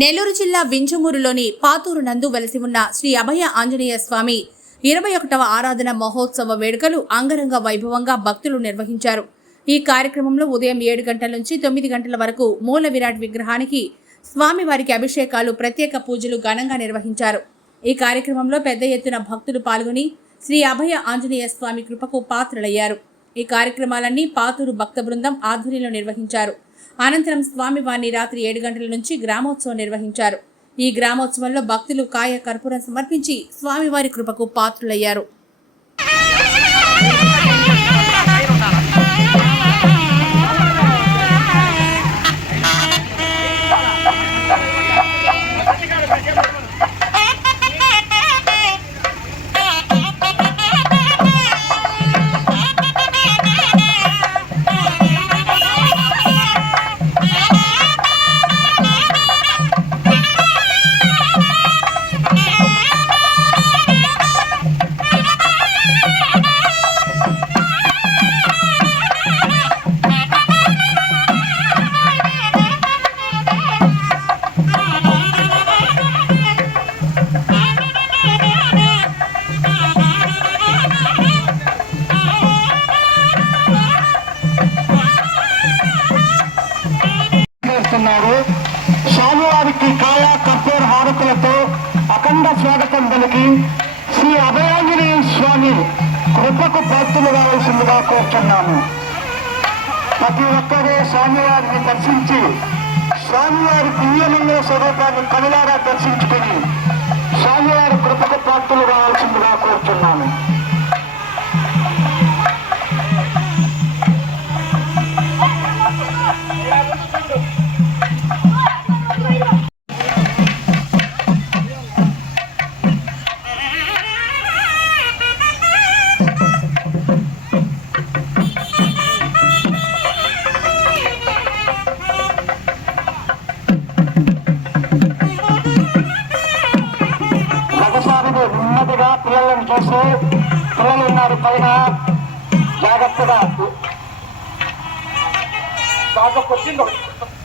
నెల్లూరు జిల్లా వింజమూరులోని పాతూరు నందు వెలసి ఉన్న శ్రీ అభయ ఆంజనేయ స్వామి ఇరవై ఒకటవ ఆరాధన మహోత్సవ వేడుకలు అంగరంగ వైభవంగా భక్తులు నిర్వహించారు. ఈ కార్యక్రమంలో ఉదయం ఏడు గంటల నుంచి తొమ్మిది గంటల వరకు మూల విరాట్ విగ్రహానికి స్వామివారికి అభిషేకాలు ప్రత్యేక పూజలు ఘనంగా నిర్వహించారు. ఈ కార్యక్రమంలో పెద్ద ఎత్తున భక్తులు పాల్గొని శ్రీ అభయ ఆంజనేయ స్వామి కృపకు పాత్రలయ్యారు. ఈ కార్యక్రమాలన్నీ పాతూరు భక్త బృందం ఆధ్వర్యంలో నిర్వహించారు. అనంతరం స్వామివారిని రాత్రి ఏడు గంటల నుంచి గ్రామోత్సవం నిర్వహించారు. ఈ గ్రామోత్సవంలో భక్తులు కాయ కర్పూరం సమర్పించి స్వామివారి కృపకు పాత్రులయ్యారు. చేస్తున్నారు. స్వామివారికి కాయా కర్పూర హారతులతో అఖండ స్వాగతం పలికి శ్రీ అభయాంజనేయ స్వామి కృపకు పాత్రలు కావాల్సిందిగా కోరుతున్నాము ప్రతి ఒక్కరూ స్వామివారిని దర్శించి స్వామివారి పుణ్యమంగళ స్వరూపాన్ని కనులారా దర్శించుకుని స్వామివారి కృపకు ప్రాప్తులు కావాల్సిందిగా కోరుతున్నాము పిల్లలను చూసి పిల్లలు ఉన్నారు పైన జాగ్రత్తగా. దాంట్లో వచ్చింది ఒకటి.